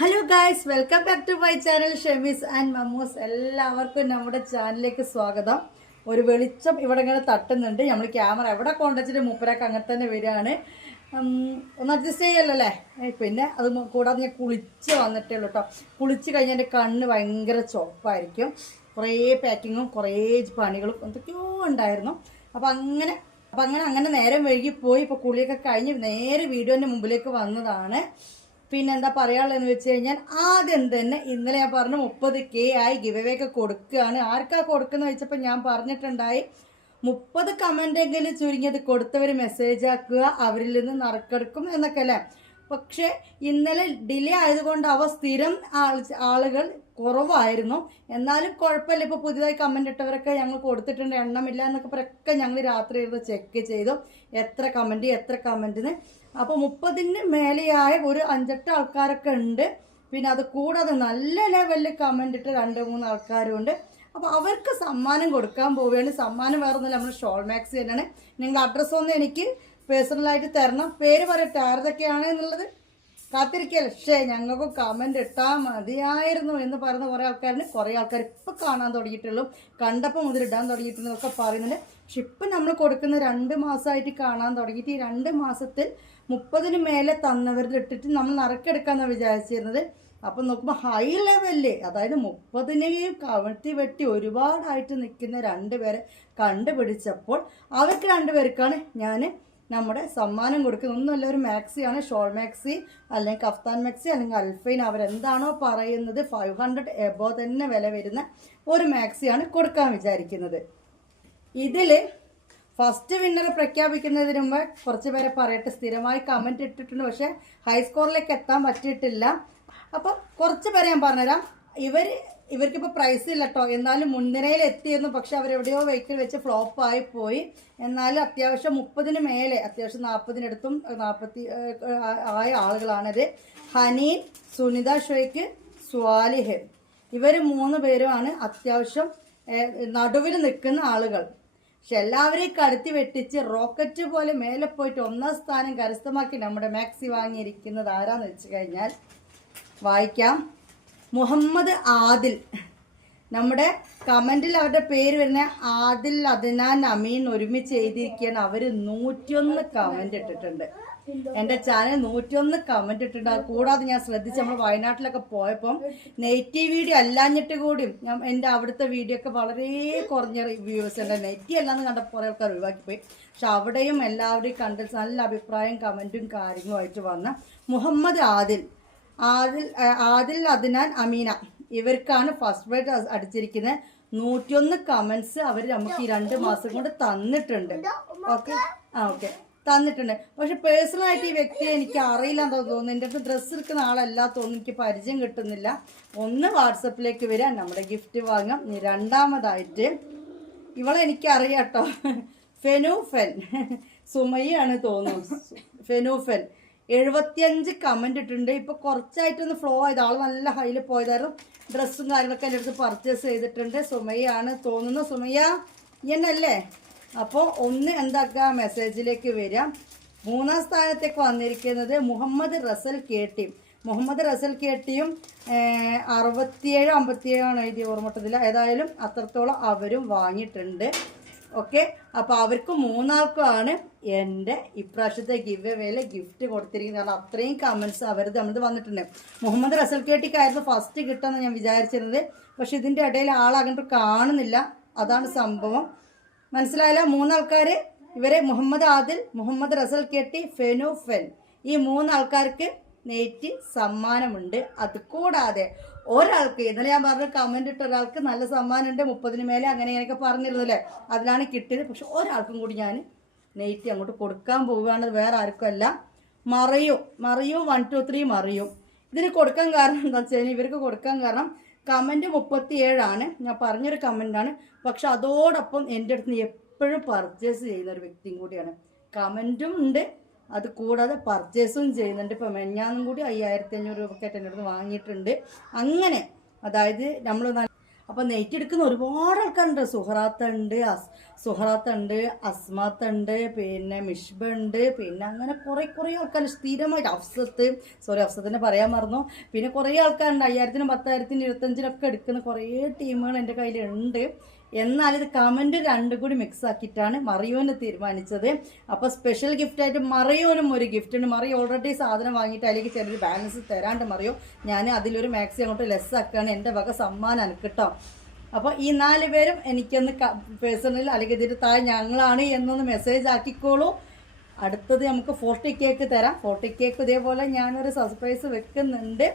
Hello guys, welcome back to my channel Shemis and Mammoos. എല്ലാവർക്കും നമ്മുടെ ചാനലിലേക്ക് സ്വാഗതം. ഒരു വെളിച്ചം ഇവിടെ ഇങ്ങനെ തട്ടുന്നുണ്ട്. നമ്മൾ ക്യാമറ എവിടെ കൊണ്ടുവച്ചിട്ട് മൂപ്പരാക്ക് അങ്ങനെ തന്നെ വരികയാണ്. ഒന്ന് അഡ്ജസ്റ്റ് ചെയ്യല്ലോ അല്ലേ. പിന്നെ അത് കൂടാതെ ഞാൻ കുളിച്ച് വന്നിട്ടേ ഉള്ളൂ കേട്ടോ. കുളിച്ച് കഴിഞ്ഞാൽ എൻ്റെ കണ്ണ് ഭയങ്കര ചുവപ്പായിരിക്കും. കുറേ പാക്കിങ്ങും കുറേ പണികളും എന്തൊക്കെയോ ഉണ്ടായിരുന്നു. അപ്പം അങ്ങനെ നേരം വൈകിപ്പോയി. ഇപ്പോൾ കുളിയൊക്കെ കഴിഞ്ഞ് നേരെ വീഡിയോൻ്റെ മുമ്പിലേക്ക് വന്നതാണ്. പിന്നെ എന്താ പറയാനുള്ളതെന്ന് വെച്ച് കഴിഞ്ഞാൽ ആദ്യം തന്നെ ഇന്നലെ ഞാൻ പറഞ്ഞു 30K ആയി ഗിവ് അവേ ഒക്കെ കൊടുക്കുകയാണ്. ആർക്കാ കൊടുക്കുന്ന വെച്ചപ്പോൾ ഞാൻ പറഞ്ഞിട്ടുണ്ടായി 30 കമൻറ്റെങ്കിലും ചുരുങ്ങിയത് കൊടുത്തവർ മെസ്സേജ് ആക്കുക, അവരിൽ നിന്ന് നറുക്കെടുക്കും എന്നൊക്കെ അല്ലേ. പക്ഷേ ഇന്നലെ ഡിലേ ആയതുകൊണ്ട് സ്ഥിരം ആളുകൾ കുറവായിരുന്നു. എന്നാലും കുഴപ്പമില്ല. ഇപ്പോൾ പുതിയതായി കമൻ്റ് ഇട്ടവരൊക്കെ ഞങ്ങൾ കൊടുത്തിട്ടുണ്ട്, എണ്ണമില്ല എന്നൊക്കെ പറയൊക്കെ ഞങ്ങൾ രാത്രി ഇരുന്ന് ചെക്ക് ചെയ്തു എത്ര കമൻറ്റിന്. അപ്പോൾ 30-ന് മേലെയായ ഒരു 5-8 ആൾക്കാരൊക്കെ ഉണ്ട്. പിന്നെ അത് കൂടാതെ നല്ല ലെവലിൽ കമൻ്റ് ഇട്ട് 2-3 ആൾക്കാരും ഉണ്ട്. അപ്പോൾ അവർക്ക് സമ്മാനം കൊടുക്കാൻ പോവുകയാണ്. സമ്മാനം വേറെ ഒന്നുമില്ല, നമ്മൾ ഷോൾ മാക്സി തന്നെയാണ്. നിങ്ങൾ അഡ്രസ്സൊന്നും എനിക്ക് പേഴ്സണലായിട്ട് തരണം. പേര് പറയട്ടെ ആരതൊക്കെയാണ് എന്നുള്ളത്. കാത്തിരിക്കുകയല്ലേ. പക്ഷേ ഞങ്ങൾക്ക് കമൻ്റ് ഇട്ടാൽ മതിയായിരുന്നു എന്ന് പറയുന്ന കുറേ ആൾക്കാർ ഇപ്പം കാണാൻ തുടങ്ങിയിട്ടുള്ളൂ. കണ്ടപ്പോൾ മുതൽ ഇടാൻ തുടങ്ങിയിട്ടുള്ളതൊക്കെ പറയുന്നുണ്ട്. പക്ഷെ ഇപ്പം നമ്മൾ കൊടുക്കുന്ന 2 മാസമായിട്ട് കാണാൻ തുടങ്ങിയിട്ട് ഈ 2 മാസത്തിൽ 30-ന് മേലെ തന്നവരിൽ ഇട്ടിട്ട് നമ്മൾ നറുക്കെടുക്കാമെന്നാണ് വിചാരിച്ചിരുന്നത്. അപ്പം നോക്കുമ്പോൾ ഹൈ ലെവലില്, അതായത് 30-നെയും കവട്ടി വെട്ടി ഒരുപാടായിട്ട് നിൽക്കുന്ന 2 പേരെ കണ്ടുപിടിച്ചപ്പോൾ അവർക്ക് 2 പേർക്കാണ് ഞാൻ നമ്മുടെ സമ്മാനം കൊടുക്കുന്നത്. ഒന്നുമല്ല, ഒരു മാക്സിയാണ്, ഷോൾ മാക്സി അല്ലെങ്കിൽ കഫ്താൻ മാക്സി അല്ലെങ്കിൽ അൽഫൈൻ, അവരെന്താണോ പറയുന്നത് 500 എബോ തന്നെ വില വരുന്ന ഒരു മാക്സിയാണ് കൊടുക്കാൻ വിചാരിക്കുന്നത്. ഇതിൽ ഫസ്റ്റ് വിന്നറെ പ്രഖ്യാപിക്കുന്നതിന് മുമ്പ് കുറച്ച് പേരെ പറയട്ടെ. സ്ഥിരമായി കമൻറ്റ് ഇട്ടിട്ടുണ്ട്, പക്ഷേ ഹൈ സ്കോറിലേക്ക് എത്താൻ പറ്റിയിട്ടില്ല. അപ്പോൾ കുറച്ച് പേരെ ഞാൻ പറഞ്ഞുതരാം. ഇവർക്കിപ്പോൾ പ്രൈസ് ഇല്ല കേട്ടോ, എന്നാലും മുൻനിരയിൽ എത്തിയിരുന്നു. പക്ഷെ അവരെവിടെയോ വെഹിക്കിൾ വെച്ച് ഫ്ലോപ്പായി പോയി. എന്നാലും അത്യാവശ്യം 30-ന് മേലെ, അത്യാവശ്യം 40-നടുത്തും 40 ആയ ആളുകളാണിത്. ഹനീൻ, സുനിത ഷോയ്ക്ക്, സ്വാലിഹ്, ഇവർ 3 പേരുമാണ് അത്യാവശ്യം നടുവിൽ നിൽക്കുന്ന ആളുകൾ. പക്ഷെ എല്ലാവരെയും കടത്തി വെട്ടിച്ച് റോക്കറ്റ് പോലെ മേലെ പോയിട്ട് 1ാം സ്ഥാനം കരസ്ഥമാക്കി നമ്മുടെ മാക്സി വാങ്ങിയിരിക്കുന്നത് ആരാന്ന് വെച്ച് കഴിഞ്ഞാൽ വായിക്കാം. മുഹമ്മദ് ആദിൽ. നമ്മുടെ കമൻറ്റിൽ അവരുടെ പേര് വരുന്ന ആദിൽ, അദ്നാൻ, അമീൻ ഒരുമിച്ച് എഴുതിയിരിക്കുകയാണ്. അവർ 101 കമൻറ്റ് ഇട്ടിട്ടുണ്ട്. എൻ്റെ ചാനൽ 101 കമൻറ്റ് ഇട്ടിട്ടുണ്ട്. അത് കൂടാതെ ഞാൻ ശ്രദ്ധിച്ച് നമ്മൾ വയനാട്ടിലൊക്കെ പോയപ്പം നെഗറ്റീവ് വീഡിയോ അല്ലാഞ്ഞിട്ട് കൂടിയും എൻ്റെ അവിടുത്തെ വീഡിയോ ഒക്കെ വളരെ കുറഞ്ഞ വ്യൂവേഴ്സ് ഉണ്ട്. നെഗറ്റീവ് അല്ലാന്ന് കണ്ടപ്പോൾ കുറേ ആൾക്കാർ ഒഴിവാക്കിപ്പോയി. പക്ഷെ അവിടെയും എല്ലാവരുടെയും കണ്ടിട്ട് നല്ല അഭിപ്രായം കമൻറ്റും കാര്യങ്ങളുമായിട്ട് വന്ന മുഹമ്മദ് ആദിൽ, അദ്നാൻ, അമീന, ഇവർക്കാണ് ഫസ്റ്റ് പ്രൈസ് അടിച്ചിരിക്കുന്നത്. 101 കമൻസ് അവർ നമുക്ക് ഈ 2 മാസം കൊണ്ട് തന്നിട്ടുണ്ട്. ഓക്കെ തന്നിട്ടുണ്ട്. പക്ഷെ പേഴ്സണലായിട്ട് ഈ വ്യക്തിയെ എനിക്ക് അറിയില്ല എന്ന് തോന്നുന്നു. എൻ്റെ അടുത്ത് ഡ്രസ്സ് എടുക്കുന്ന ആളല്ല തോന്നുന്നു, എനിക്ക് പരിചയം കിട്ടുന്നില്ല. ഒന്ന് വാട്സപ്പിലേക്ക് വരാം, നമ്മുടെ ഗിഫ്റ്റ് വാങ്ങാം. രണ്ടാമതായിട്ട് ഇവളെ എനിക്കറിയാം കേട്ടോ, ഫെനൂഫൻ, സുമയ്യാണ് തോന്നുന്നു. ഫെനൂഫൻ 75 കമൻറ്റ് ഇട്ടിട്ടുണ്ട്. ഇപ്പോൾ കുറച്ചായിട്ടൊന്ന് ഫ്ലോ ആയത്, ആൾ നല്ല ഹൈയിൽ പോയതായിരുന്നു. ഡ്രസ്സും കാര്യങ്ങളൊക്കെ എൻ്റെ അടുത്ത് പർച്ചേസ് ചെയ്തിട്ടുണ്ട്. സുമയ്യാണ് തോന്നുന്നു. സുമയ്യ എന്നല്ലേ? അപ്പോൾ ഒന്ന് എന്താക്കുക, മെസ്സേജിലേക്ക് വരാം. 3ാം സ്ഥാനത്തേക്ക് വന്നിരിക്കുന്നത് മുഹമ്മദ് റസൽ KT. മുഹമ്മദ് റസൽ KTയും 67 57 എഴുതിയ ഓർമ്മട്ടതില്ല. ഏതായാലും അത്രത്തോളം അവരും വാങ്ങിയിട്ടുണ്ട്. ഓക്കെ, അപ്പോൾ അവർക്ക് 3 ആൾക്കുമാണ് എൻ്റെ ഇപ്രാവശ്യത്തെ ഗിവ് അവേയിലെ ഗിഫ്റ്റ് കൊടുത്തിരിക്കുന്നത്. കാരണം അത്രയും കമൻസ് നമ്മൾ വന്നിട്ടുണ്ട്. മുഹമ്മദ് റസൽ KTക്കായിരുന്നു ഫസ്റ്റ് കിട്ടുമെന്ന് ഞാൻ വിചാരിച്ചിരുന്നത്. പക്ഷെ ഇതിൻ്റെ ഇടയിൽ ആളങ്ങോട്ട് കാണുന്നില്ല, അതാണ് സംഭവം. മനസ്സിലായില്ല? 3 ആൾക്കാർ, ഇവരെ മുഹമ്മദ് ആദിൽ, മുഹമ്മദ് റസൽ KT, ഫെനൂഫൻ, ഈ 3 ആൾക്കാർക്ക് നെയ്റ്റ് സമ്മാനമുണ്ട്. അത് കൂടാതെ ഒരാൾക്ക്, ഇന്നലെ ഞാൻ പറഞ്ഞ കമൻറ്റ് ഇട്ട ഒരാൾക്ക് നല്ല സമ്മാനമുണ്ട്. 30-ന് മേലെ അങ്ങനെയൊക്കെ പറഞ്ഞിരുന്നല്ലേ, അതിലാണ് കിട്ടിയത്. പക്ഷെ ഒരാൾക്കും കൂടി ഞാൻ നെയ്റ്റ് അങ്ങോട്ട് കൊടുക്കാൻ പോവുകയാണ്. വേറെ ആർക്കും അല്ല, മറിയും 1 2 3 മറിയും. ഇതിന് കൊടുക്കാൻ കാരണം എന്താ വെച്ച് കഴിഞ്ഞാൽ, ഇവർക്ക് കൊടുക്കാൻ കാരണം കമൻറ്റ് 37 ഞാൻ പറഞ്ഞൊരു കമൻറ്റാണ്. പക്ഷെ അതോടൊപ്പം എൻ്റെ അടുത്ത് നിന്ന് എപ്പോഴും പർച്ചേസ് ചെയ്യുന്ന ഒരു വ്യക്തിയും കൂടിയാണ്. കമൻറ്റും ഉണ്ട്, അത് കൂടാതെ പർച്ചേസും ചെയ്യുന്നുണ്ട്. ഇപ്പം മെഞ്ഞാന്നും കൂടി 5500 രൂപയ്ക്കായിട്ട് എൻ്റെ അടുത്ത് വാങ്ങിയിട്ടുണ്ട്. അങ്ങനെ അതായത് നമ്മൾ അപ്പോൾ നെയ്റ്റ് എടുക്കുന്ന ഒരുപാട് ആൾക്കാരുണ്ട്. സുഹറാത്തുണ്ട്, അസ്മാത്തുണ്ട്, പിന്നെ മിഷ്ബ ഉണ്ട്, പിന്നെ അങ്ങനെ കുറേ ആൾക്കാർ സ്ഥിരമായിട്ട് അഫ്സത്തിനെ പറയാൻ മറന്നു. പിന്നെ കുറേ ആൾക്കാരുണ്ട് 5000-നും 10,000-നും 25,000-ഒക്കെ എടുക്കുന്ന കുറേ ടീമുകൾ എൻ്റെ കയ്യിലുണ്ട്. എന്നാൽ ഇത് കമൻറ്റ് രണ്ടും കൂടി മിക്സ് ആക്കിയിട്ടാണ് മറിയോന് തീരുമാനിച്ചത്. അപ്പോൾ സ്പെഷ്യൽ ഗിഫ്റ്റായിട്ട് മറിയോനും ഒരു ഗിഫ്റ്റ് ഉണ്ട്. മറിയോ ഓൾറെഡി സാധനം വാങ്ങിയിട്ട് അതിലേക്ക് ചെറിയൊരു ബാലൻസ് തരാണ്ട് മറിയോ ഞാൻ അതിലൊരു മാക്സി അങ്ങോട്ട് ലെസ് ആക്കുകയാണ്. എൻ്റെ വക സമ്മാനം എനിക്ക് കേട്ടോ. അപ്പോൾ ഈ 4 പേരും എനിക്കൊന്ന് പേഴ്സണൽ അല്ലെങ്കിൽ ഇതിൻ്റെ താഴെ ഞങ്ങളാണ് എന്നൊന്ന് മെസ്സേജ് ആക്കിക്കോളൂ. അടുത്തത് നമുക്ക് 40 കേക്ക് തരാം. 40 കേക്ക് ഇതേപോലെ ഞാനൊരു സർപ്രൈസ് വെക്കുന്നുണ്ട്.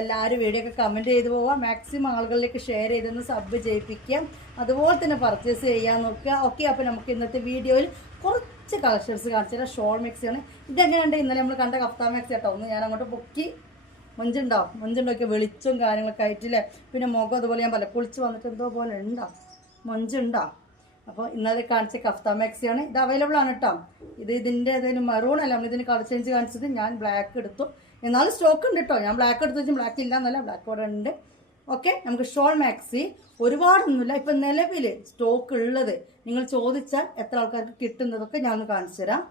എല്ലാവരും വീഡിയോ ഒക്കെ കമൻറ്റ് ചെയ്ത് പോവാം. മാക്സിമം ആളുകളിലേക്ക് ഷെയർ ചെയ്തൊന്ന് സബ് ചെയ്യിപ്പിക്കാം. അതുപോലെ തന്നെ പർച്ചേസ് ചെയ്യാൻ നോക്കുക. ഓക്കെ, അപ്പോൾ നമുക്ക് ഇന്നത്തെ വീഡിയോയിൽ കുറച്ച് കളക്ഷൻസ് കാണിച്ചു തരാം. ഷോൾ മാക്സിയാണ്. ഇതെങ്ങനെയുണ്ട്? ഇന്നലെ നമ്മൾ കണ്ട കഫ്താൻ മാക്സി കേട്ടോ. ഒന്ന് ഞാൻ അങ്ങോട്ട് പൊക്കി മൊഞ്ചുണ്ടോക്കെ വെളിച്ചും കാര്യങ്ങളൊക്കെ ആയിട്ടില്ലേ. പിന്നെ മുഖം അതുപോലെ ഞാൻ കുളിച്ച് വന്നിട്ട് എന്തോ പോലെ മൊഞ്ചുണ്ടോ. അപ്പോൾ ഇന്നലെ കാണിച്ച കഫ്താൻ മാക്സിയാണ്. ഇത് അവൈലബിൾ ആണ് കേട്ടോ. ഇതിൻ്റെ ഏതെങ്കിലും മറൂൺ അല്ല, നമ്മളിതിന് കളർ ചേഞ്ച് കാണിച്ചത്. ഞാൻ ബ്ലാക്ക് എടുത്തു. എന്നാലും സ്റ്റോക്ക് ഉണ്ട് കേട്ടോ. ഞാൻ ബ്ലാക്ക് എടുത്ത് വെച്ചാൽ ബ്ലാക്ക് ഇല്ല എന്നല്ല, ബ്ലാക്ക് ഇവിടെ ഉണ്ട്. ഓക്കെ, നമുക്ക് ഷോൾ മാക്സി ഒരുപാടൊന്നുമില്ല. ഇപ്പം നിലവിൽ സ്റ്റോക്ക് ഉള്ളത് നിങ്ങൾ ചോദിച്ചാൽ എത്ര ആൾക്കാർക്ക് കിട്ടുന്നതൊക്കെ ഞാൻ ഒന്ന് കാണിച്ചു തരാം.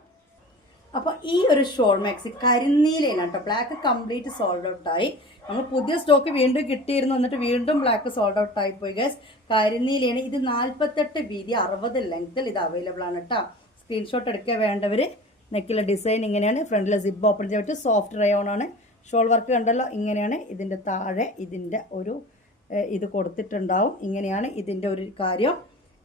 അപ്പോൾ ഈ ഒരു ഷോൾ മാക്സി കരിനീലയാണ് കേട്ടോ. ബ്ലാക്ക് കംപ്ലീറ്റ് സോൾഡ് ഔട്ടായി. നമ്മൾ പുതിയ സ്റ്റോക്ക് വീണ്ടും കിട്ടിയിരുന്നു, എന്നിട്ട് വീണ്ടും ബ്ലാക്ക് സോൾഡ് ഔട്ട് ആയി പോയി ഗൈസ്. കരിനീലയാണ്. ഇത് 48 വീതി 60 ലെങ്ത്തിൽ ഇത് അവൈലബിൾ ആണ് കേട്ടോ. സ്ക്രീൻഷോട്ട് എടുക്കുക വേണ്ടവർ. നെക്കിലെ ഡിസൈൻ ഇങ്ങനെയാണ്. ഫ്രണ്ടിലെ സിബ് ഓപ്പൺ ചെയ്തിട്ട് സോഫ്റ്റ് റയോൺ ആണ്. ഷോൾ വർക്ക് കണ്ടല്ലോ, ഇങ്ങനെയാണ്. ഇതിൻ്റെ താഴെ ഇതിൻ്റെ ഒരു ഇത് കൊടുത്തിട്ടുണ്ടാവും. ഇങ്ങനെയാണ് ഇതിൻ്റെ ഒരു കാര്യം.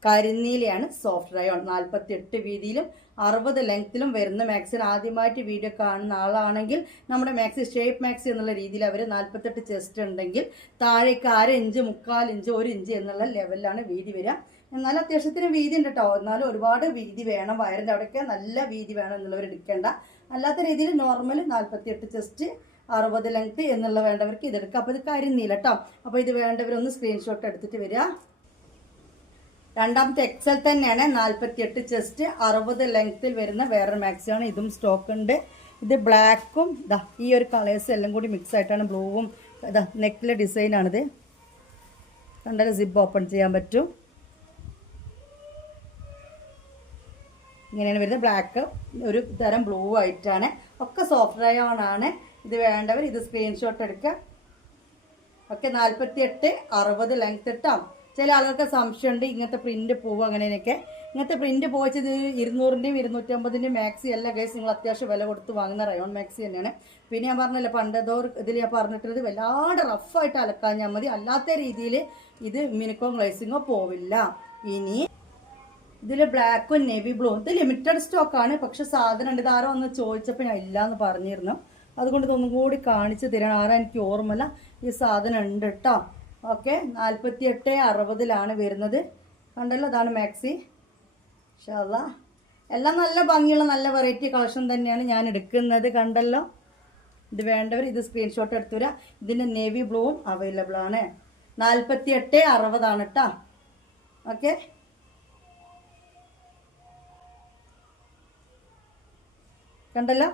കരിനീലയാണ്, സോഫ്റ്റ് റയോൺ. 48 വീതിയിലും 60 ലെങ്ത്തിലും വരുന്ന മാക്സിന് ആദ്യമായിട്ട് വീഡിയോ കാണുന്ന ആളാണെങ്കിൽ നമ്മുടെ മാക്സി ഷേപ്പ് മാക്സി എന്നുള്ള രീതിയിൽ അവർ 48 ചെസ്റ്റ് ഉണ്ടെങ്കിൽ താഴേക്ക് 1/2 ഇഞ്ച് 3/4 ഇഞ്ച് 1 ഇഞ്ച് എന്നുള്ള ലെവലിലാണ് വീതി വരിക. എന്നാലും അത്യാവശ്യത്തിന് വീതി ഉണ്ട് കേട്ടോ. എന്നാലും ഒരുപാട് വീതി വേണം, വയറിൻ്റെ അവിടെയൊക്കെ നല്ല വീതി വേണം എന്നുള്ളവർ എടുക്കേണ്ട. അല്ലാത്ത രീതിയിൽ നോർമൽ 48 ചെസ്റ്റ് 60 ലെങ്ത്ത് എന്നുള്ള വേണ്ടവർക്ക് ഇതെടുക്കാം. അപ്പോൾ ഇത് കരിനീല കേട്ടോ. അപ്പോൾ ഇത് വേണ്ടവരൊന്ന് സ്ക്രീൻഷോട്ട് എടുത്തിട്ട് വരിക. രണ്ടാമത്തെ എക്സൽ തന്നെയാണ്. 48 ചെസ്റ്റ് 60 ലെങ്ത്തിൽ വരുന്ന വേറൊരു മാക്സിയാണ്. ഇതും സ്റ്റോക്ക് ഉണ്ട്. ഇത് ബ്ലാക്കും ഈ ഒരു കളേഴ്സ് എല്ലാം കൂടി മിക്സ് ആയിട്ടാണ്. ബ്ലൂവും നെക്കിലെ ഡിസൈനാണിത്. കണ്ടാലും സിബ് ഓപ്പൺ ചെയ്യാൻ പറ്റും. ഇങ്ങനെയാണ് വരുന്നത്. ബ്ലാക്ക് ഒരു തരം ബ്ലൂ ആയിട്ടാണ്. ഒക്കെ സോഫ്റ്റ് റയോൺ ആണ്. ഇത് വേണ്ടവർ ഇത് സ്ക്രീൻഷോട്ട് എടുക്കുക. ഓക്കെ, 48 60 ലെങ്ത് ഇട്ടാം. ചില ആളുകൾക്ക് സംശയമുണ്ട് ഇങ്ങനത്തെ പ്രിന്റ് പോവും അങ്ങനെയൊക്കെ. ഇങ്ങനത്തെ പ്രിന്റ് പോയിച്ചത് 200-ന്റെയും 250-ന്റെയും മാക്സി അല്ല ഗൈസ്. നിങ്ങൾ അത്യാവശ്യം വില കൊടുത്ത് വാങ്ങുന്ന റയോൺ മാക്സി തന്നെയാണ്. പിന്നെ ഞാൻ പറഞ്ഞല്ലോ പണ്ടേതോ ഇതിൽ ഞാൻ പറഞ്ഞിട്ടുള്ളത് വല്ലാണ്ട് റഫായിട്ട് അലക്കാഞ്ഞാൽ മതി. അല്ലാത്ത രീതിയിൽ ഇത് മിനുക്കോ ഗ്ലേസിങ്ങോ പോവില്ല. ഇനി ഇതിൽ ബ്ലാക്കും നേവി ബ്ലൂ ഇത് ലിമിറ്റഡ് സ്റ്റോക്കാണ്. പക്ഷെ സാധനം ഉണ്ട്. ഇതാരോ ഒന്ന് ചോദിച്ചപ്പോൾ ഞാൻ ഇല്ല എന്ന് പറഞ്ഞിരുന്നു. അതുകൊണ്ട് ഇതൊന്നും കൂടി കാണിച്ചു തരാൻ. ആരാ എനിക്ക് ഓർമ്മയില്ല. ഈ സാധനം ഉണ്ട് കേട്ടോ. ഓക്കെ, 48 60-ലാണ് വരുന്നത്. കണ്ടല്ലോ, അതാണ് മാക്സി. ഇൻഷാ അല്ലാ എല്ലാം നല്ല ഭംഗിയുള്ള നല്ല വെറൈറ്റി കളക്ഷൻ തന്നെയാണ് ഞാൻ എടുക്കുന്നത്. കണ്ടല്ലോ, ഇത് വേണ്ടവർ ഇത് സ്ക്രീൻഷോട്ട് എടുത്തു വരിക. ഇതിൻ്റെ നേവി ബ്ലൂവും അവൈലബിൾ ആണ്. 48 60 കേട്ടോ. ഓക്കെ, കണ്ടല്ലോ.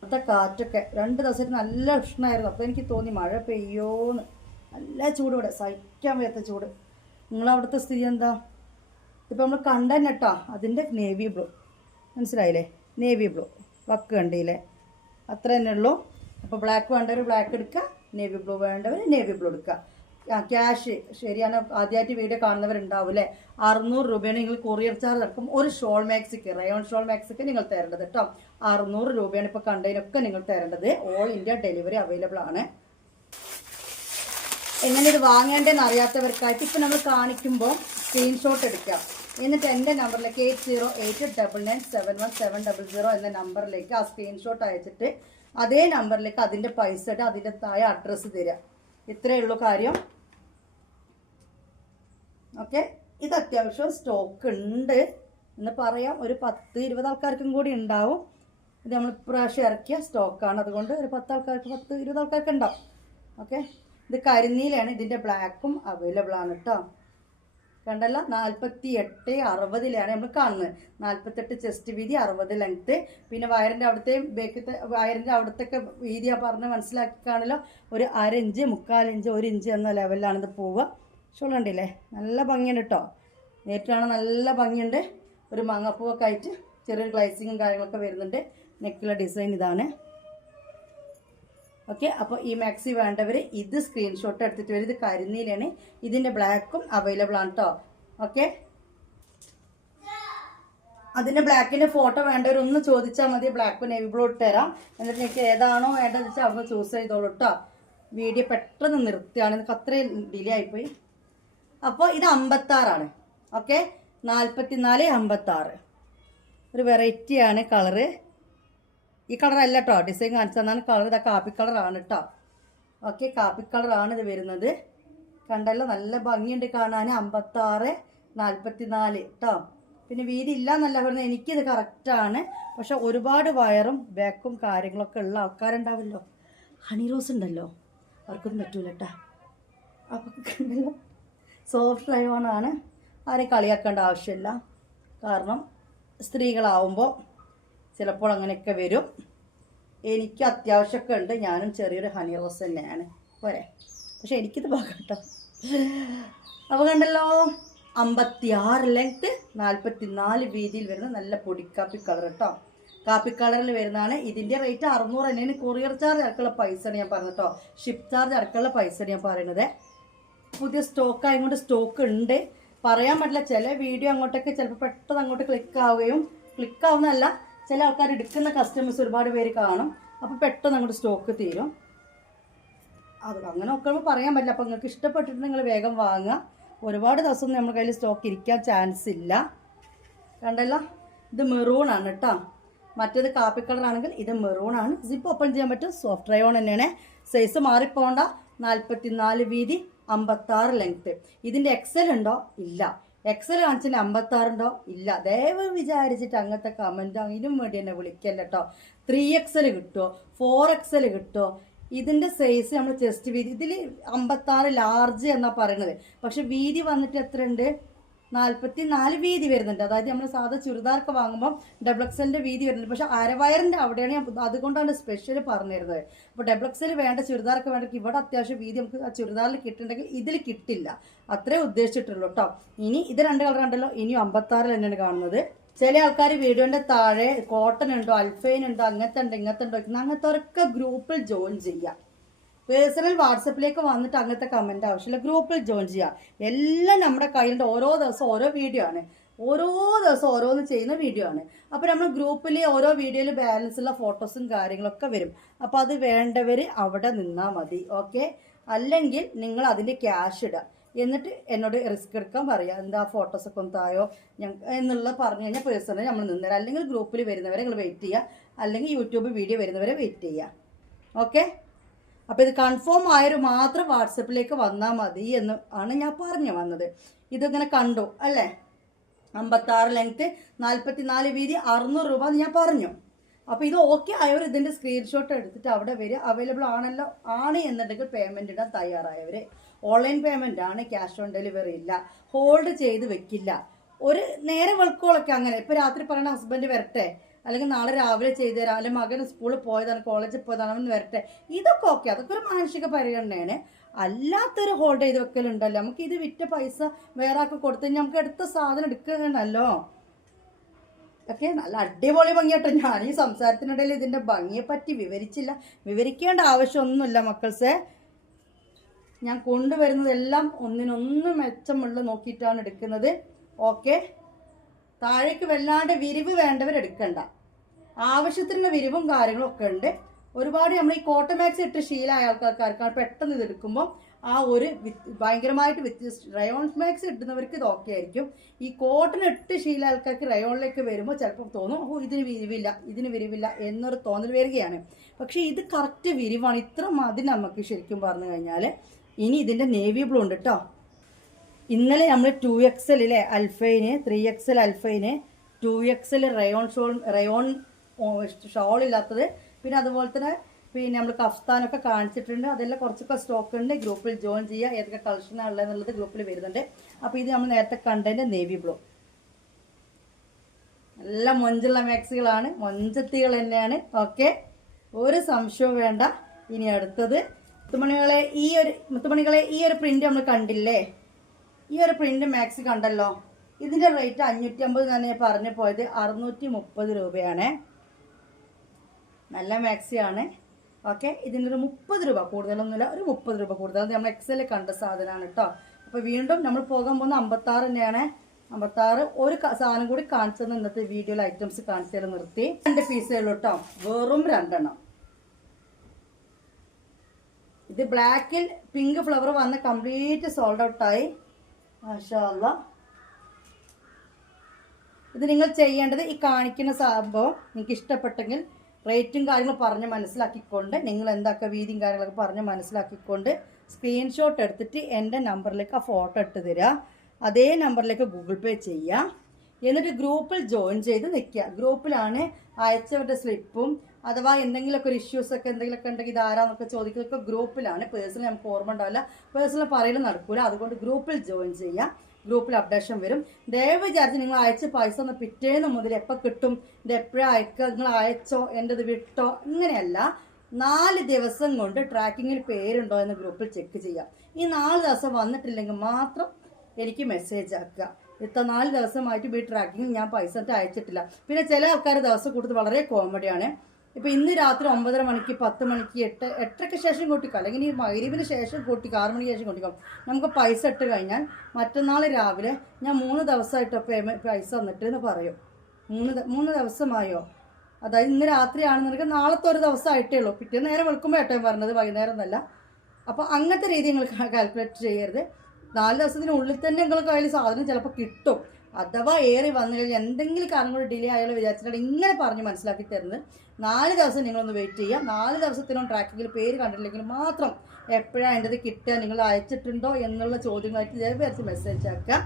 അവിടുത്തെ കാറ്റൊക്കെ 2 ദിവസമായിട്ട് നല്ല ഉഷ്ണമായിരുന്നു. അപ്പോൾ എനിക്ക് തോന്നി മഴ പെയ്യോന്ന്. നല്ല ചൂട് ഇവിടെ, സഹിക്കാൻ വയ്യാത്ത ചൂട്. നിങ്ങളവിടുത്തെ സ്ഥിതി എന്താ? ഇപ്പം നമ്മൾ കണ്ടന്നെ കേട്ടോ. അതിൻ്റെ നേവി ബ്ലൂ മനസ്സിലായില്ലേ? നേവി ബ്ലൂ വക്ക് കണ്ടില്ലേ? അത്ര തന്നെ ഉള്ളൂ. അപ്പോൾ ബ്ലാക്ക് വേണ്ടവർ ബ്ലാക്ക് എടുക്കുക, നേവി ബ്ലൂ വേണ്ടവർ നേവി ബ്ലൂ എടുക്കുക. ക്യാഷ് ശരിയാണ്. ആദ്യമായിട്ട് വീഡിയോ കാണുന്നവരുണ്ടാവും അല്ലേ? 600 രൂപയാണ് നിങ്ങൾ കൊറിയർ ചാർജ് അടക്കം ഒരു ഷോൾ മാക്സിക്ക്, റയോൺ ഷോൾ മാക്സിക്ക് നിങ്ങൾ തരേണ്ടത് കേട്ടോ. 600 രൂപയാണ് ഇപ്പോൾ കണ്ടതിനൊക്കെ നിങ്ങൾ തരേണ്ടത്. ഓൾ ഇന്ത്യ ഡെലിവറി അവൈലബിൾ ആണ്. എങ്ങനെ ഇത് വാങ്ങേണ്ടതെന്ന് അറിയാത്തവർക്കായിട്ട് ഇപ്പം നമ്മൾ കാണിക്കുമ്പോൾ സ്ക്രീൻഷോട്ട് എടുക്കാം. എന്നിട്ട് എൻ്റെ നമ്പറിലേക്ക് 8089971700 എന്ന നമ്പറിലേക്ക് ആ സ്ക്രീൻഷോട്ട് അയച്ചിട്ട് അതേ നമ്പറിലേക്ക് അതിൻ്റെ പൈസ ഇട്ട് അതിൻ്റെ താഴെ അഡ്രസ്സ് തരിക. ഇത്രയേ ഉള്ളൂ കാര്യം. ഓക്കെ, ഇത് അത്യാവശ്യം സ്റ്റോക്ക് ഉണ്ട് എന്ന് പറയാം. ഒരു 10-20 ആൾക്കാർക്കും കൂടി ഉണ്ടാവും. ഇത് നമ്മൾ ഇപ്രാവശ്യം ഇറക്കിയ സ്റ്റോക്കാണ്. അതുകൊണ്ട് ഒരു 10 ആൾക്കാർക്ക് 10-20 ആൾക്കാർക്ക് ഉണ്ടാവും. ഓക്കെ, ഇത് കരിനീലാണ്. ഇതിൻ്റെ ബ്ലാക്കും അവൈലബിൾ ആണ് കേട്ടോ. കണ്ടല്ല 48-60 നമ്മൾ കാണുന്നത്. 48 ചെസ്റ്റ് വീതി, 60 ലെങ്ത്ത്. പിന്നെ വയറിൻ്റെ അവിടുത്തെയും ബേക്കത്തെ വയറിൻ്റെ അവിടുത്തൊക്കെ വീതിയാണ് പറഞ്ഞ് മനസ്സിലാക്കി കാണല്ലോ. ഒരു 1/2 ഇഞ്ച്, 1/4 ഇഞ്ച്, 1 ഇഞ്ച് എന്ന ലെവലിലാണിത് പോവുക. ഷോളുണ്ടില്ലേ, നല്ല ഭംഗിയുണ്ട് കേട്ടോ. നേരിട്ടാണ് നല്ല ഭംഗിയുണ്ട്. ഒരു മാങ്ങാപ്പൂവൊക്കെ ആയിട്ട് ചെറിയൊരു ഗ്ലൈസിങ്ങും കാര്യങ്ങളൊക്കെ വരുന്നുണ്ട്. നെക്കിലെ ഡിസൈൻ ഇതാണ്. ഓക്കെ, അപ്പോൾ ഈ മാക്സി വേണ്ടവർ ഇത് സ്ക്രീൻഷോട്ട് എടുത്തിട്ട് വരും. ഇത് കരിനീലാണ്. ഇതിൻ്റെ ബ്ലാക്കും അവൈലബിൾ ആണ് കേട്ടോ. ഓക്കെ, അതിൻ്റെ ബ്ലാക്കിൻ്റെ ഫോട്ടോ വേണ്ടവർ ഒന്ന് ചോദിച്ചാൽ മതി. ബ്ലാക്ക് നേവി ബ്ലൂ ഇട്ട് തരാം. എന്നിട്ട് നിങ്ങൾക്ക് ഏതാണോ വേണ്ടതെന്ന് വെച്ചാൽ അവിടെ ചൂസ് ചെയ്തോളൂ കേട്ടോ. വീഡിയോ പെട്ടെന്ന് നിർത്തുകയാണ്, എനിക്ക് അത്രയും ഡിലേ ആയിപ്പോയി. അപ്പോൾ ഇത് 56 ഓക്കെ, 44-56. ഒരു വെറൈറ്റിയാണ് കളറ്. ഈ കളറല്ല കേട്ടോ, ഡിസൈൻ കാണിച്ചു തന്നാണ് കളർ. ഇതാ കാപ്പി കളറാണ് കേട്ടോ. ഓക്കെ, കാപ്പി കളറാണ് ഇത് വരുന്നത്. കണ്ടല്ലോ, നല്ല ഭംഗിയുണ്ട് കാണാൻ. 56-44 കേട്ടോ. പിന്നെ വീതി ഇല്ല എന്നല്ല പറയുന്നത്, എനിക്കിത് കറക്റ്റാണ്. പക്ഷെ ഒരുപാട് വയറും ബാക്കും കാര്യങ്ങളൊക്കെ ഉള്ള ആൾക്കാരുണ്ടാവല്ലോ, ഹണി റോസ് ഉണ്ടല്ലോ, അവർക്കൊന്നും പറ്റൂല കേട്ടോ. അപ്പോൾ കണ്ടല്ലോ, സോഫ്റ്റ് റയോണാണ്. ആരെയും കളിയാക്കേണ്ട ആവശ്യമില്ല. കാരണം സ്ത്രീകളാവുമ്പോൾ ചിലപ്പോൾ അങ്ങനെയൊക്കെ വരും. എനിക്ക് അത്യാവശ്യമൊക്കെ ഉണ്ട്. ഞാനും ചെറിയൊരു ഹണി റോസ് തന്നെയാണ് പോരെ. പക്ഷെ എനിക്കിത് പോകാം കേട്ടോ. അപ്പോൾ കണ്ടല്ലോ, 56 ലെങ്ത്ത്, 44 വീതിയിൽ വരുന്ന നല്ല പൊടിക്കാപ്പി കളർ കേട്ടോ. കാപ്പി കളറിൽ വരുന്നതാണ്. ഇതിൻ്റെ റേറ്റ് 600 തന്നെയാണ്. കൊറിയർ ചാർജ് അടക്കമുള്ള പൈസയാണ് ഞാൻ പറഞ്ഞത് കേട്ടോ. ഷിപ്പ് ചാർജ് അടക്കമുള്ള പൈസയാണ് ഞാൻ പറയുന്നത്. പുതിയ സ്റ്റോക്ക് ആയതുകൊണ്ട് സ്റ്റോക്ക് ഉണ്ട്, പറയാൻ പറ്റില്ല. ചില വീഡിയോ അങ്ങോട്ടേക്ക് ചിലപ്പോൾ പെട്ടെന്ന് അങ്ങോട്ട് ക്ലിക്കാവുന്നതല്ല, ചില ആൾക്കാർ എടുക്കുന്ന കസ്റ്റമേഴ്സ് ഒരുപാട് പേര് കാണും. അപ്പോൾ പെട്ടെന്ന് അങ്ങോട്ട് സ്റ്റോക്ക് തീരും. അത് അങ്ങനെ നോക്കുമ്പോൾ പറയാൻ പറ്റില്ല. അപ്പോൾ നിങ്ങൾക്ക് ഇഷ്ടപ്പെട്ടിട്ട് നിങ്ങൾ വേഗം വാങ്ങുക. ഒരുപാട് ദിവസം നമ്മുടെ കയ്യിൽ സ്റ്റോക്ക് ഇരിക്കാൻ ചാൻസ് ഇല്ല. കണ്ടല്ലോ, ഇത് മെറൂൺ ആണ് കേട്ടോ. മറ്റേത് കാപ്പി കളറാണെങ്കിൽ ഇത് മെറൂൺ ആണ്. സിപ്പ് ഓപ്പൺ ചെയ്യാൻ പറ്റും. സോഫ്റ്റ് റയോൺ തന്നെയാണ്. സൈസ് മാറിപ്പോണ്ട. 44 വീതി, 56 ലെങ്ത്ത്. ഇതിൻ്റെ എക്സൽ ഉണ്ടോ? ഇല്ല. എക്സൽ കാണിച്ചിട്ട് 56 ഉണ്ടോ? ഇല്ല. ദയവ് വിചാരിച്ചിട്ട് അങ്ങനത്തെ കമൻറ്റ് അതിനും വേണ്ടി എന്നെ വിളിക്കല്ല കേട്ടോ. 3XL കിട്ടുമോ, 4XL കിട്ടുമോ? ഇതിൻ്റെ സൈസ് നമ്മൾ ചെസ്റ്റ് വീതി ഇതിൽ 56 ലാർജ് എന്നാണ് പറയുന്നത്. പക്ഷെ വീതി വന്നിട്ട് എത്ര ഉണ്ട്? 44 വീതി വരുന്നുണ്ട്. അതായത് നമ്മൾ സാധാ ചുരിദാർക്ക് വാങ്ങുമ്പോൾ XXL വീതി വരുന്നുണ്ട്. പക്ഷെ അരവയറിൻ്റെ അവിടെയാണ് ഞാൻ അതുകൊണ്ടാണ് സ്പെഷ്യൽ പറഞ്ഞിരുന്നത്. അപ്പോൾ XXL വേണ്ട ചുരിദാർക്ക് വേണ്ടെങ്കിൽ ഇവിടെ അത്യാവശ്യം വീതി നമുക്ക് ആ ചുരിദാറിൽ കിട്ടുന്നുണ്ടെങ്കിൽ ഇതിൽ കിട്ടില്ല. അത്രേ ഉദ്ദേശിച്ചിട്ടുള്ളൂ കേട്ടോ. ഇനി ഇത് 2 കളർ ഉണ്ടല്ലോ, ഇനിയും 56 തന്നെയാണ് കാണുന്നത്. ചില ആൾക്കാർ വീഡിയോൻ്റെ താഴെ കോട്ടൺ ഉണ്ടോ, അൽഫൈൻ ഉണ്ടോ, അങ്ങനത്തെ ഉണ്ടോ, ഇങ്ങനത്തെ ഉണ്ടോ, അങ്ങനത്തെവരൊക്കെ ഗ്രൂപ്പിൽ ജോയിൻ ചെയ്യാം. പേഴ്സണൽ വാട്സപ്പിലേക്ക് വന്നിട്ട് അങ്ങനത്തെ കമൻറ്റ് ആവശ്യമില്ല. ഗ്രൂപ്പിൽ ജോയിൻ ചെയ്യുക. എല്ലാം നമ്മുടെ കയ്യിലുണ്ട്. ഓരോ ദിവസം ഓരോ വീഡിയോ ആണ്. ഓരോ ദിവസം ഓരോന്ന് ചെയ്യുന്ന വീഡിയോ ആണ്. അപ്പോൾ നമ്മൾ ഗ്രൂപ്പിൽ ഓരോ വീഡിയോയിൽ ബാലൻസ് ഉള്ള ഫോട്ടോസും കാര്യങ്ങളൊക്കെ വരും. അപ്പോൾ അത് വേണ്ടവർ അവിടെ നിന്നാൽ മതി. ഓക്കെ, അല്ലെങ്കിൽ നിങ്ങൾ അതിൻ്റെ ക്യാഷ് ഇടുക. എന്നിട്ട് എന്നോട് റിസ്ക് എടുക്കാൻ പറയുക. എന്താ ഫോട്ടോസൊക്കെ ഒന്ന് തായോ എന്നുള്ള പറഞ്ഞു കഴിഞ്ഞാൽ പേഴ്സണലി നമ്മൾ നിന്നുതരാം. അല്ലെങ്കിൽ ഗ്രൂപ്പിൽ വരുന്നവരെ നിങ്ങൾ വെയിറ്റ് ചെയ്യുക, അല്ലെങ്കിൽ യൂട്യൂബ് വീഡിയോ വരുന്നവരെ വെയിറ്റ് ചെയ്യുക. ഓക്കെ, അപ്പോൾ ഇത് കൺഫേം ആയൊരു മാത്രം വാട്സപ്പിലേക്ക് വന്നാൽ മതി എന്ന് ആണ് ഞാൻ പറഞ്ഞു വന്നത്. ഇതിങ്ങനെ കണ്ടു അല്ലേ? 56 ലെങ്ത്ത്, 44 വീതി, 600 രൂപ എന്ന് ഞാൻ പറഞ്ഞു. അപ്പോൾ ഇത് ഓക്കെ ആയവർ ഇതിൻ്റെ സ്ക്രീൻഷോട്ട് എടുത്തിട്ട് അവിടെ വരിക. അവൈലബിൾ ആണല്ലോ, ആണ് എന്നുണ്ടെങ്കിൽ പേയ്മെൻറ്റ് ഇടാൻ തയ്യാറായവർ. ഓൺലൈൻ പേയ്മെൻ്റ് ആണ്, ക്യാഷ് ഓൺ ഡെലിവറി ഇല്ല, ഹോൾഡ് ചെയ്ത് വെക്കില്ല. ഒരു നേരെ വെളുക്കോളൊക്കെ അങ്ങനെ. ഇപ്പോൾ രാത്രി പറയണ ഹസ്ബൻഡ് വരട്ടെ, അല്ലെങ്കിൽ നാളെ രാവിലെ ചെയ്തു തരാം, അല്ലെങ്കിൽ മകൻ സ്കൂളിൽ പോയതാണ്, കോളേജിൽ പോയതാണ്, അവൻ വരട്ടെ, ഇതൊക്കെ ഓക്കെ. അതൊക്കെ ഒരു മാനസിക പരിഗണനയാണ്. അല്ലാത്തൊരു ഹോൾഡ് ചെയ്ത് വെക്കലുണ്ടല്ലോ. നമുക്ക് ഇത് വിറ്റ പൈസ വേറെ ആക്കി കൊടുത്ത് നമുക്ക് എടുത്ത സാധനം എടുക്കണല്ലോ. ഒക്കെ നല്ല അടിപൊളി ഭംഗിയാട്ടോ. ഞാൻ ഈ സംസാരത്തിനിടയിൽ ഇതിൻ്റെ ഭംഗിയെപ്പറ്റി വിവരിച്ചില്ല. വിവരിക്കേണ്ട ആവശ്യമൊന്നുമില്ല മക്കൾസേ. ഞാൻ കൊണ്ടുവരുന്നതെല്ലാം ഒന്നിനൊന്ന് മെച്ചമുള്ള നോക്കിയിട്ടാണ് എടുക്കുന്നത്. ഓക്കെ, താഴേക്ക് വല്ലാണ്ട് വിരിവ് വേണ്ടവരെടുക്കണ്ട. ആവശ്യത്തിനുള്ള വിരിവും കാര്യങ്ങളും ഒക്കെ ഉണ്ട്. ഒരുപാട് നമ്മൾ ഈ കോട്ടൺ മാക്സ് ഇട്ട് ശീലമായ ആൾക്കാർക്കാണ് പെട്ടെന്ന് ഇതെടുക്കുമ്പോൾ ആ ഒരു ഭയങ്കരമായിട്ട് റയോൺ മാക്സ് ഇടുന്നവർക്ക് ഇത് ഓക്കെ ആയിരിക്കും. ഈ കോട്ടൺ ഇട്ട് ശീല ആൾക്കാർക്ക് റയോണിലേക്ക് വരുമ്പോൾ ചിലപ്പോൾ തോന്നും, ഓ ഇതിന് വിരിവില്ല എന്നൊരു തോന്നൽ വരികയാണ്. പക്ഷേ ഇത് കറക്റ്റ് വിരിവാണ്. ഇത്ര മതി നമുക്ക് ശരിക്കും പറഞ്ഞു കഴിഞ്ഞാൽ. ഇനി ഇതിൻ്റെ നേവി ബ്ലൂ ഉണ്ട് കേട്ടോ. ഇന്നലെ നമ്മൾ 2XL അൽഫൈന്, 3XL അൽഫൈന്, 2XL rayon shawl ഇല്ലാത്തത്, പിന്നെ അതുപോലെ തന്നെ പിന്നെ നമ്മൾ കഫ്താനൊക്കെ കാണിച്ചിട്ടുണ്ട്. അതെല്ലാം കുറച്ചൊക്കെ സ്റ്റോക്ക് ഉണ്ട്. ഗ്രൂപ്പിൽ ജോയിൻ ചെയ്യുക. ഏതൊക്കെ കളക്ഷനാണ് ഉള്ളതെന്നുള്ളത് ഗ്രൂപ്പിൽ വരുന്നുണ്ട്. അപ്പോൾ ഇത് നമ്മൾ നേരത്തെ കണ്ടതിൻ്റെ നേവി ബ്ലൂ, നല്ല മൊഞ്ചുള്ള മാക്സികളാണ്, മൊഞ്ചത്തികൾ തന്നെയാണ്. ഓക്കെ, ഒരു സംശയവും വേണ്ട. ഇനി അടുത്തത് മുത്തുമണികളെ ഈ ഒരു പ്രിന്റ് നമ്മൾ കണ്ടില്ലേ? ഈ ഒരു പ്രിന്റ് മാക്സി കണ്ടല്ലോ. ഇതിന്റെ റേറ്റ് 550 തന്നെ പറഞ്ഞു പോയത്. 630 രൂപയാണ്. നല്ല മാക്സിയാണ്. ഓക്കെ, ഇതിനൊരു 30 രൂപ കൂടുതലൊന്നുമില്ല, ഒരു 30 രൂപ കൂടുതൽ. നമ്മൾ എക്സൽ കണ്ട സാധനമാണ് കേട്ടോ. അപ്പോൾ വീണ്ടും നമ്മൾ പോകാൻ പോകുന്ന 56 തന്നെയാണ്. 56 ഒരു സാധനം കൂടി കാണിച്ചത് ഇന്നത്തെ വീഡിയോയിൽ ഐറ്റംസ് കാണിച്ചാൽ നിർത്തി. 2 പീസേ ഉള്ളൂ കേട്ടോ, വെറും 2 എണ്ണം. ഇത് ബ്ലാക്കിൽ പിങ്ക് ഫ്ലവർ വന്ന് കംപ്ലീറ്റ് സോൾഡ് ഔട്ടായി. മാഷാ അല്ലാഹ്. ഇത് നിങ്ങൾ ചെയ്യേണ്ടത് ഈ കാണിക്കുന്ന സംഭവം നിങ്ങൾക്ക് ഇഷ്ടപ്പെട്ടെങ്കിൽ റേറ്റും കാര്യങ്ങളും പറഞ്ഞ് മനസ്സിലാക്കിക്കൊണ്ട്, നിങ്ങൾ എന്താക്കുക വീതിയും കാര്യങ്ങളൊക്കെ പറഞ്ഞ് മനസ്സിലാക്കിക്കൊണ്ട് സ്ക്രീൻഷോട്ട് എടുത്തിട്ട് എൻ്റെ നമ്പറിലേക്ക് ആ ഫോട്ടോ ഇട്ട് തരിക. അതേ നമ്പറിലേക്ക് ഗൂഗിൾ പേ ചെയ്യുക. എന്നിട്ട് ഗ്രൂപ്പിൽ ജോയിൻ ചെയ്ത് നിൽക്കുക. ഗ്രൂപ്പിലാണ് അയച്ചവരുടെ സ്ലിപ്പും അഥവാ എന്തെങ്കിലുമൊക്കെ ഒരു ഇഷ്യൂസൊക്കെ എന്തെങ്കിലുമൊക്കെ ഉണ്ടെങ്കിൽ ഇതാരാന്നൊക്കെ ചോദിക്കുന്നതൊക്കെ ഗ്രൂപ്പിലാണ്. പേഴ്സണൽ നമുക്ക് ഓർമ്മ ഉണ്ടാവില്ല, പേഴ്സണൽ പറയലും നടക്കൂല. അതുകൊണ്ട് ഗ്രൂപ്പിൽ ജോയിൻ ചെയ്യുക. ഗ്രൂപ്പിൽ അപ്ഡേഷൻ വരും. ദയവ് വിചാരിച്ച് നിങ്ങൾ അയച്ച പൈസ ഒന്ന് പിറ്റേന്ന് മുതൽ എപ്പോൾ കിട്ടും, ഇത് എപ്പോഴാണ് അയക്കുക, നിങ്ങൾ അയച്ചോ എൻ്റെത് വിട്ടോ, ഇങ്ങനെയല്ല. 4 ദിവസം കൊണ്ട് ട്രാക്കിങ്ങിൽ പേരുണ്ടോ എന്ന് ഗ്രൂപ്പിൽ ചെക്ക് ചെയ്യാം. ഈ 4 ദിവസം വന്നിട്ടില്ലെങ്കിൽ മാത്രം എനിക്ക് മെസ്സേജ് ആക്കുക. ഇത്ര 4 ദിവസമായിട്ട് ഈ ട്രാക്കിങ്ങിൽ ഞാൻ പൈസ അയച്ചിട്ടില്ല. പിന്നെ ചില ആൾക്കാർ ദിവസം കൂടുതൽ വളരെ കോമഡിയാണ്. ഇപ്പോൾ ഇന്ന് രാത്രി 9:30 മണിക്ക് 10 മണിക്ക് 8:30 ശേഷം കൂട്ടിക്കോ, അല്ലെങ്കിൽ ഈ മഗ്‌രിബിന് ശേഷം കൂട്ടിക്കോ, 6 മണിക്ക് ശേഷം കൂട്ടിക്കോ. നമുക്ക് പൈസ ഇട്ട് കഴിഞ്ഞാൽ മറ്റന്നാൾ രാവിലെ ഞാൻ 3 ദിവസമായിട്ടോ പൈസ തന്നിട്ട് എന്ന് പറയും. 3 ദിവസമായോ, അതായത് ഇന്ന് രാത്രിയാണെന്നുണ്ടെങ്കിൽ നാളത്തെ ഒരു ദിവസം ആയിട്ടേ ഉള്ളൂ. പിറ്റേന്ന് നേരം വെളുക്കുമ്പോൾ ഏട്ടൻ പറഞ്ഞത്, വൈകുന്നേരം എന്നല്ല. അപ്പോൾ അങ്ങനത്തെ രീതി നിങ്ങൾ കാൽക്കുലേറ്റ് ചെയ്യരുത്. 4 ദിവസത്തിനുള്ളിൽ തന്നെ നിങ്ങൾക്ക് കയ്യിൽ സാധനം ചിലപ്പോൾ കിട്ടും. അഥവാ ഏറി വന്നു കഴിഞ്ഞാൽ എന്തെങ്കിലും കാരണം കൊണ്ട് ഡിലേ ആയാലോ വിചാരിച്ചിട്ടാണ് ഇങ്ങനെ പറഞ്ഞ് മനസ്സിലാക്കി തരുന്നത്. 4 ദിവസം നിങ്ങളൊന്ന് വെയിറ്റ് ചെയ്യുക. 4 ദിവസത്തിനും ട്രാക്കിങ്ങിൽ പേര് കണ്ടിട്ടില്ലെങ്കിൽ മാത്രം എപ്പോഴാണ് എൻ്റെത് കിട്ടുക, നിങ്ങൾ അയച്ചിട്ടുണ്ടോ എന്നുള്ള ചോദ്യങ്ങളായിട്ട് വിചാരിച്ച് മെസ്സേജ് ആക്കുക.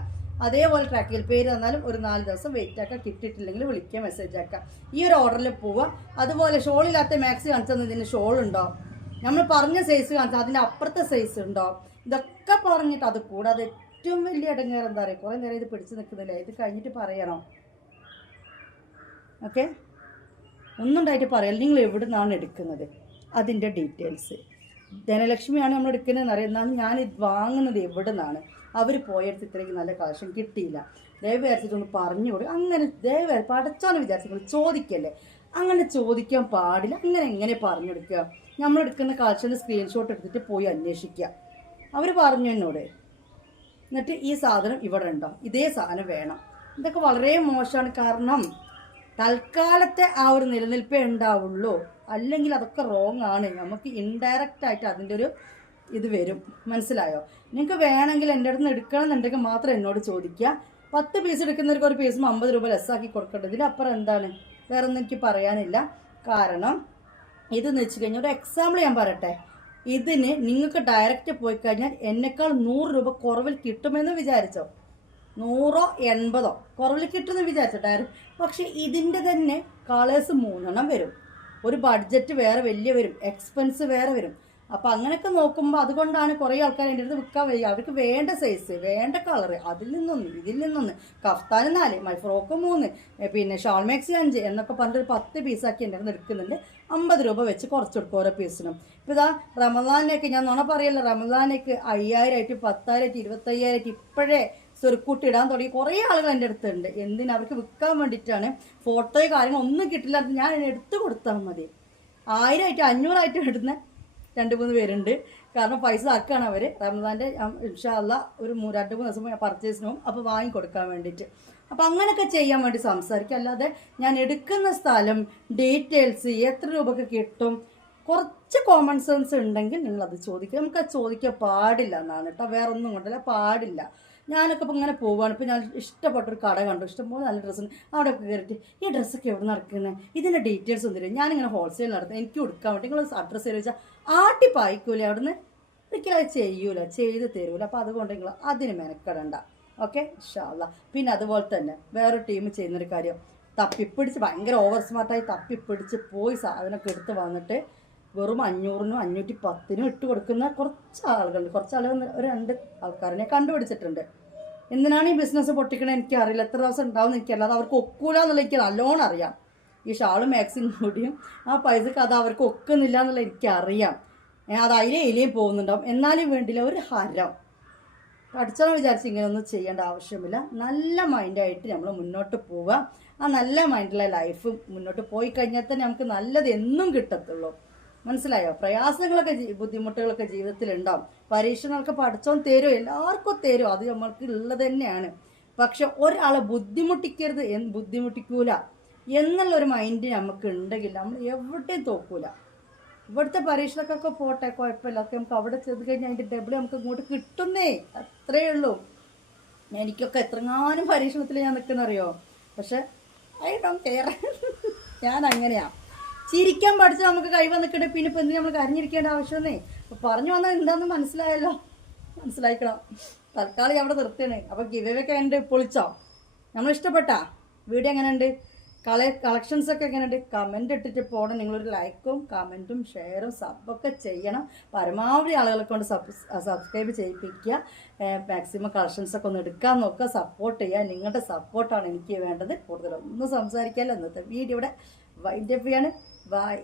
അതേപോലെ ട്രാക്കിങ്ങിൽ പേര് തന്നാലും ഒരു 4 ദിവസം വെയിറ്റ് ആക്കുക. കിട്ടിയിട്ടില്ലെങ്കിൽ വിളിക്കുക, മെസ്സേജ് ആക്കുക. ഈ ഒരു ഓർഡറിൽ പോവുക. അതുപോലെ ഷോളില്ലാത്ത മാക്സി കാണിച്ചത് ഇതിന് ഷോൾ ഉണ്ടോ, നമ്മൾ പറഞ്ഞ സൈസ് കാണിച്ചാൽ അതിൻ്റെ അപ്പുറത്തെ സൈസ് ഉണ്ടോ, ഇതൊക്കെ പറഞ്ഞിട്ട് അത് കൂടാതെ ഏറ്റവും വലിയ ഇടങ്ങേറ് എന്താ പറയുക, കുറേ നേരം ഇത് പിടിച്ച് നിൽക്കുന്നില്ല, ഇത് കഴിഞ്ഞിട്ട് പറയണോ? ഓക്കെ, ഒന്നുണ്ടായിട്ട് പറയാം. നിങ്ങൾ എവിടെ നിന്നാണ് എടുക്കുന്നത് അതിൻ്റെ ഡീറ്റെയിൽസ്. ധനലക്ഷ്മിയാണ് നമ്മൾ എടുക്കുന്നതെന്ന് അറിയാം. എന്നാലും ഞാൻ ഇത് വാങ്ങുന്നത് എവിടെ നിന്നാണ്, അവർ പോയെടുത്ത് ഇത്രയ്ക്ക് നല്ല കളക്ഷൻ കിട്ടിയില്ല, ദയവ് വിചാരിച്ചിട്ടൊന്ന് പറഞ്ഞു കൊടുക്കുക. അങ്ങനെ ദയവ് പടച്ചോന്ന് വിചാരിച്ചിട്ട് ചോദിക്കല്ലേ, അങ്ങനെ ചോദിക്കാൻ പാടില്ല. അങ്ങനെ എങ്ങനെ പറഞ്ഞു കൊടുക്കുക? നമ്മളെടുക്കുന്ന കളക്ഷൻ്റെ സ്ക്രീൻഷോട്ട് എടുത്തിട്ട് പോയി അന്വേഷിക്കുക. അവർ പറഞ്ഞു എന്നോട്, എന്നിട്ട് ഈ സാധനം ഇവിടെ ഉണ്ടോ, ഇതേ സാധനം വേണം. ഇതൊക്കെ വളരെ മോശമാണ്. കാരണം തൽക്കാലത്തെ ആ ഒരു നിലനിൽപ്പേ ഉണ്ടാവുള്ളൂ, അല്ലെങ്കിൽ അതൊക്കെ റോങ് ആണ്. നമുക്ക് ഇൻഡയറക്റ്റ് ആയിട്ട് അതിൻ്റെ ഒരു ഇത് വരും. മനസ്സിലായോ? നിങ്ങൾക്ക് വേണമെങ്കിൽ എൻ്റെ അടുത്ത് നിന്ന് എടുക്കണം എന്നുണ്ടെങ്കിൽ മാത്രം എന്നോട് ചോദിക്കുക. 10 പീസ് എടുക്കുന്നവർക്ക് ഒരു പീസും 50 രൂപ ലെസ്സാക്കി കൊടുക്കേണ്ടത്. ഇതിലപ്പുറം എന്താണ്, വേറെ ഒന്നും എനിക്ക് പറയാനില്ല. കാരണം ഇതെന്ന് വെച്ച് കഴിഞ്ഞാൽ ഒരു എക്സാമ്പിൾ ഞാൻ പറയട്ടെ. ഇതിന് നിങ്ങൾക്ക് ഡയറക്റ്റ് പോയി കഴിഞ്ഞാൽ എന്നെക്കാൾ 100 രൂപ കുറവിൽ കിട്ടുമെന്ന് വിചാരിച്ചോ, 100 80 കുറവിൽ കിട്ടുമെന്ന് വിചാരിച്ചോ ഡയറക്റ്റ്. പക്ഷെ ഇതിൻ്റെ തന്നെ കളേഴ്സ് 3 എണ്ണം വരും, ഒരു ബഡ്ജറ്റ് വേറെ വലിയ വരും, എക്സ്പെൻസ് വേറെ വരും. അപ്പോൾ അങ്ങനെയൊക്കെ നോക്കുമ്പോൾ അതുകൊണ്ടാണ് കുറേ ആൾക്കാർ എൻ്റെ അടുത്ത് വിൽക്കാൻ വരിക. അവർക്ക് വേണ്ട സൈസ്, വേണ്ട കളറ്, അതിൽ നിന്നൊന്ന് ഇതിൽ നിന്നൊന്ന്, കഫ്താന് 4, മൈഫ്രോക്ക് 3, പിന്നെ ഷാൾ മാക്സി 5 എന്നൊക്കെ പറഞ്ഞിട്ട് 10 പീസാക്കി എൻ്റെ അടുത്ത് എടുക്കുന്നുണ്ട്. 50 രൂപ വെച്ച് കുറച്ച് കൊടുക്കും ഓരോ പീസിനും. ഇപ്പോൾ ഇതാ റമദാനേക്ക് ഞാൻ നുണ പറയല്ല, റമദാനേക്ക് 5000 10,000 25,000 ഇപ്പോഴേ ചെറുക്കൂട്ടി ഇടാൻ തുടങ്ങി കുറേ ആളുകൾ എൻ്റെ അടുത്തുണ്ട്. എന്തിനാ? അവർക്ക് വിൽക്കാൻ വേണ്ടിയിട്ടാണ്. ഫോട്ടോയോ കാര്യങ്ങളോ ഒന്നും കിട്ടില്ല, ഞാൻ എടുത്ത് കൊടുത്താൽ മതി. 1000 500 ഇടുന്ന 2-3 പേരുണ്ട്. കാരണം പൈസ ആക്കുകയാണ് അവർ. റമദാൻ്റെ ഇൻഷാ അല്ലാഹ് ഒരു 2-3 ദിവസം പർച്ചേസിനും അപ്പോൾ വാങ്ങിക്കൊടുക്കാൻ വേണ്ടിയിട്ട്. അപ്പോൾ അങ്ങനെയൊക്കെ ചെയ്യാൻ വേണ്ടി സംസാരിക്കുക. അല്ലാതെ ഞാൻ എടുക്കുന്ന സ്ഥലം, ഡീറ്റെയിൽസ്, എത്ര രൂപയ്ക്ക് കിട്ടും, കുറച്ച് കോമൺ സെൻസ് ഉണ്ടെങ്കിൽ നിങ്ങളത് ചോദിക്കുക. നമുക്കത് ചോദിക്കാൻ പാടില്ല എന്നാണ് കേട്ടോ, വേറെ ഒന്നും കൊണ്ടല്ല, പാടില്ല. ഞാനൊക്കെ ഇപ്പോൾ ഇങ്ങനെ പോവുകയാണ്. ഇപ്പോൾ ഞാൻ ഇഷ്ടപ്പെട്ടൊരു കട കണ്ടു, ഇഷ്ടംപോലെ നല്ല ഡ്രസ്സുണ്ട്. അവിടെയൊക്കെ കയറിയിട്ട് ഈ ഡ്രസ്സൊക്കെ എവിടെ നടക്കുന്നത്, ഇതിൻ്റെ ഡീറ്റെയിൽസ് ഒന്നും തരും. ഞാനിങ്ങനെ ഹോൾസെയിൽ നടത്തുന്നത്, എനിക്ക് കൊടുക്കാൻ വേണ്ടി നിങ്ങൾ അഡ്രസ്സ് തരുക വെച്ചാൽ ആട്ടിപ്പായിക്കൂലേ അവിടുന്ന്, ഒരിക്കലും അത് ചെയ്യൂല, ചെയ്ത് തരൂല. അപ്പോൾ അതുകൊണ്ട് നിങ്ങൾ അതിന് മെനക്കെടണ്ട. ഓക്കെ, ഇൻഷാ അല്ലാഹ്. പിന്നെ അതുപോലെ തന്നെ വേറൊരു ടീം ചെയ്യുന്നൊരു കാര്യം, തപ്പിപ്പിടിച്ച് ഭയങ്കര ഓവർ സ്മാർട്ടായി തപ്പിപ്പിടിച്ച് പോയി സാധനമൊക്കെ എടുത്ത് വന്നിട്ട് വെറും 500-നും 510-നും ഇട്ട് കൊടുക്കുന്ന കുറച്ച് ആളുകളുണ്ട്. കുറച്ച് ആളുകൾ ഒരു 2 ആൾക്കാരെ കണ്ടുപിടിച്ചിട്ടുണ്ട്. എന്തിനാണ് ഈ ബിസിനസ് പൊട്ടിക്കണത് എനിക്കറിയില്ല, എത്ര ദിവസം ഉണ്ടാവും എനിക്കല്ല, അത് അവർക്ക് ഒക്കൂല എന്നുള്ള എനിക്ക് നല്ലോണം അറിയാം. ഈ ഷാളും മാക്സിം കൂടിയും ആ പൈസക്ക് അത് അവർക്ക് ഒക്കുന്നില്ല എന്നുള്ള എനിക്കറിയാം. അത് അതിലേയും പോകുന്നുണ്ടാവും. എന്നാലും വേണ്ടില്ല ഒരു ഹരം പഠിച്ചോന്ന് വിചാരിച്ച് ഇങ്ങനെയൊന്നും ചെയ്യേണ്ട ആവശ്യമില്ല. നല്ല മൈൻഡായിട്ട് നമ്മൾ മുന്നോട്ട് പോവുക. ആ നല്ല മൈൻഡിലെ ലൈഫ് മുന്നോട്ട് പോയി കഴിഞ്ഞാൽ തന്നെ നമുക്ക് നല്ലത് എന്നും കിട്ടത്തുള്ളൂ. മനസ്സിലായോ? പ്രയാസങ്ങളൊക്കെ ബുദ്ധിമുട്ടുകളൊക്കെ ജീവിതത്തിൽ ഉണ്ടാവും. പരീക്ഷണങ്ങളൊക്കെ പഠിച്ചോൻ തരും, എല്ലാവർക്കും തരും, അത് നമ്മൾക്ക് ഉള്ളത് തന്നെയാണ്. പക്ഷെ ഒരാളെ ബുദ്ധിമുട്ടിക്കരുത്, ബുദ്ധിമുട്ടിക്കൂല എന്നുള്ളൊരു മൈൻഡ് നമുക്ക് ഉണ്ടെങ്കിൽ നമ്മൾ എവിടെയും തോക്കൂല. ഇവിടുത്തെ പരീക്ഷണക്കൊക്കെ പോട്ടെ, കുഴപ്പമില്ല, ഒക്കെ നമുക്ക് അവിടെ ചെന്ന് കഴിഞ്ഞാൽ അതിൻ്റെ ഡബിൾ നമുക്ക് ഇങ്ങോട്ട് കിട്ടുന്നേ, അത്രയേ ഉള്ളൂ. എനിക്കൊക്കെ എത്രങ്ങാനും പരീക്ഷണത്തിൽ ഞാൻ നിൽക്കുന്നറിയോ, പക്ഷെ ഐ ഡോണ്ട് കെയർ. ഞാൻ അങ്ങനെയാണ്. ചിരിക്കാൻ പഠിച്ച് നമുക്ക് കൈ വന്നിക്കട്ടെ, പിന്നെ ഇപ്പം എന്തിനും നമ്മൾ കരഞ്ഞിരിക്കേണ്ട ആവശ്യമൊന്നേ. അപ്പോൾ പറഞ്ഞു വന്നാൽ എന്താണെന്ന് മനസ്സിലായല്ലോ, മനസ്സിലാക്കണം. തൽക്കാലം അവിടെ നിർത്തണേ. അപ്പോൾ ഗിവൊക്കെ ഉണ്ട്, പൊളിച്ചോ? നമ്മൾ ഇഷ്ടപ്പെട്ടാ വീഡിയോ എങ്ങനെയുണ്ട്, കളക്ഷൻസൊക്കെ എങ്ങനെയുണ്ട്, കമൻറ്റ് ഇട്ടിട്ട് പോകണം. നിങ്ങളൊരു ലൈക്കും കമൻറ്റും ഷെയറും സബ്ബൊക്കെ ചെയ്യണം. പരമാവധി ആളുകളെ കൊണ്ട് സബ്സ്ക്രൈബ് ചെയ്യിപ്പിക്കുക. മാക്സിമം കളക്ഷൻസൊക്കെ ഒന്ന് എടുക്കാൻ നോക്കുക, സപ്പോർട്ട് ചെയ്യുക. നിങ്ങളുടെ സപ്പോർട്ടാണ് എനിക്ക് വേണ്ടത്. കൂടുതലൊന്നും സംസാരിക്കാമല്ലോ. ഇന്നത്തെ വീഡിയോ ഇവിടെ വൈൻഡപ്പ് ചെയ്യാണ്. ബൈ.